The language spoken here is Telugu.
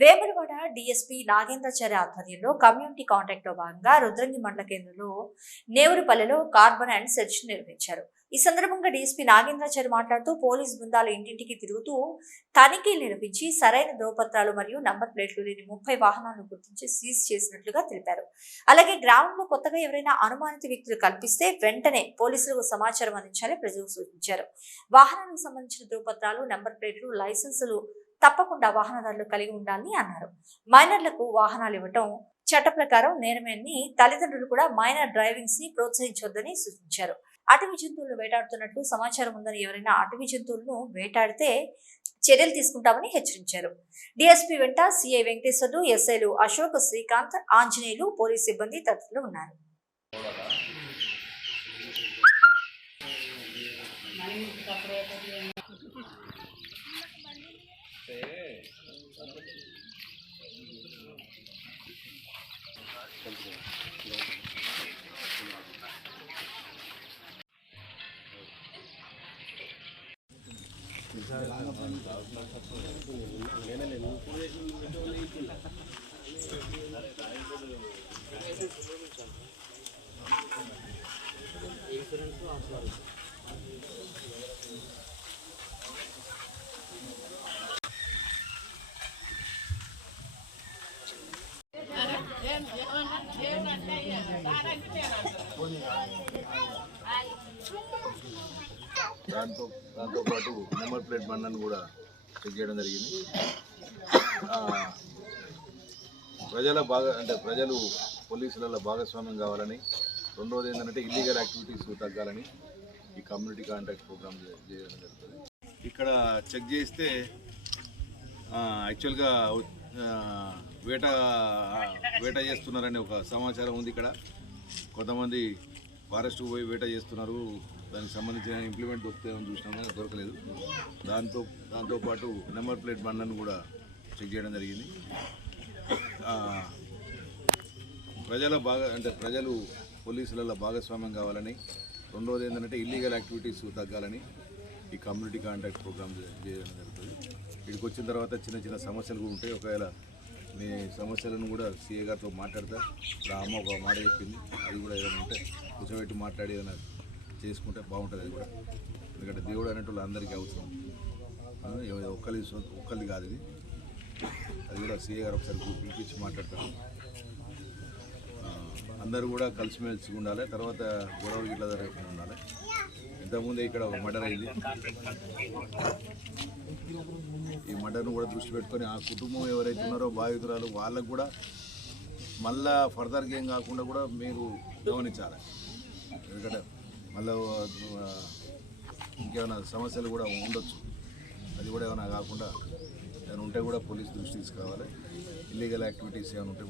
వేములవాడ డిఎస్పీ నాగేంద్రాచార్య ఆధ్వర్యంలో కమ్యూనిటీ కాంటాక్ట్లో భాగంగా రుద్రంగి మండల కేంద్రంలో నేవురుపల్లెలో కార్బన్ అండ్ సెర్చ్ నిర్వహించారు. ఈ సందర్భంగా డీఎస్పీ నాగేంద్రాచారి మాట్లాడుతూ పోలీస్ బృందాలు ఇంటింటికి తిరుగుతూ తనిఖీలు నిర్వహించి సరైన ధ్రువపత్రాలు మరియు నంబర్ ప్లేట్లు లేని ముప్పై వాహనాలను గుర్తించి సీజ్ చేసినట్లుగా తెలిపారు. అలాగే గ్రామంలో కొత్తగా ఎవరైనా అనుమానిత వ్యక్తులు కల్పిస్తే వెంటనే పోలీసులకు సమాచారం అందించాలని ప్రజలకు సూచించారు. వాహనాలకు సంబంధించిన ధ్రువపత్రాలు నంబర్ ప్లేట్లు లైసెన్సులు తప్పకుండా వాహనదారులు కలిగి ఉండాలని అన్నారు. మైనర్లకు వాహనాలు ఇవ్వటం చట్ట ప్రకారం నేరమేని తల్లిదండ్రులు కూడా మైనర్ డ్రైవింగ్స్ని ప్రోత్సహించొద్దని సూచించారు. అటవీ జంతువులను వేటాడుతున్నట్లు సమాచారం ఉందని ఎవరైనా అటవీ జంతువులను వేటాడితే చర్యలు తీసుకుంటామని హెచ్చరించారు. డిఎస్పీ వెంట సిఐ వెంకటేశ్వర్లు ఎస్ఐలు అశోక్ శ్రీకాంత్ ఆంజనేయులు పోలీస్ సిబ్బంది తదితరులు ఉన్నారు. దాంతో దాంతో పాటు నెంబర్ ప్లేట్ బండను కూడా చెక్ చేయడం జరిగింది. ప్రజల బాగా అంటే ప్రజలు పోలీసులలో భాగస్వామ్యం కావాలని రెండోది ఏంటంటే ఇల్లీగల్ యాక్టివిటీస్ తగ్గాలని ఈ కమ్యూనిటీ కాంటాక్ట్ ప్రోగ్రామ్ చేయడం జరుగుతుంది. ఇక్కడ చెక్ చేస్తే యాక్చువల్గా వేట వేట చేస్తున్నారనే ఒక సమాచారం ఉంది ఇక్కడ. కొంతమంది ఫారెస్ట్కు పోయి వేట చేస్తున్నారు. దానికి సంబంధించిన ఇంప్లిమెంట్ దొరుకుతాయని చూసినాం కానీ దొరకలేదు. దాంతో దాంతోపాటు నెంబర్ ప్లేట్ బండ్లను కూడా చెక్ చేయడం జరిగింది. ప్రజల బాగా అంటే ప్రజలు పోలీసులలో భాగస్వామ్యం కావాలని రెండవది ఏంటంటే ఇల్లీగల్ యాక్టివిటీస్ తగ్గాలని ఈ కమ్యూనిటీ కాంటాక్ట్ ప్రోగ్రామ్ చేయడం జరుగుతుంది. ఇక్కడికి వచ్చిన తర్వాత చిన్న చిన్న సమస్యలు కూడా ఉంటాయి. ఒకవేళ మీ సమస్యలను కూడా సీఏ గారితో మాట్లాడతా. ఇప్పుడు అమ్మ ఒక మాట చెప్పింది. అది కూడా ఏదైనా ఉంటే కూర్చోబెట్టి మాట్లాడి ఏదైనా చేసుకుంటే బాగుంటుంది అది కూడా. ఎందుకంటే దేవుడు అనేటువంటి అందరికీ అవసరం. ఒక్కరి ఒక్కరిది కాదు ఇది. అది కూడా సీఏ గారు ఒకసారి పిలిపించి మాట్లాడతారు. అందరూ కూడా కలిసిమెలిసి ఉండాలి. తర్వాత గొడవలు గిట్ల జరగకుండా ఉండాలి. ఇంతకుముందే ఇక్కడ ఒక మర్డర్ అయింది ఈ మర్డర్ను కూడా దృష్టి పెట్టుకొని ఆ కుటుంబం ఎవరైతే ఉన్నారో బాధితురాలు వాళ్ళకు కూడా మళ్ళా ఫర్దర్గా ఏం కాకుండా కూడా మీరు గమనించాలి. ఎందుకంటే మళ్ళీ ఇంకేమైనా సమస్యలు కూడా ఉండొచ్చు. అది కూడా ఏమైనా కాకుండా ఏమైనా ఉంటే కూడా పోలీస్ దృష్టి తీసుకురావాలి. ఇల్లీగల్ యాక్టివిటీస్ ఏమైనా ఉంటే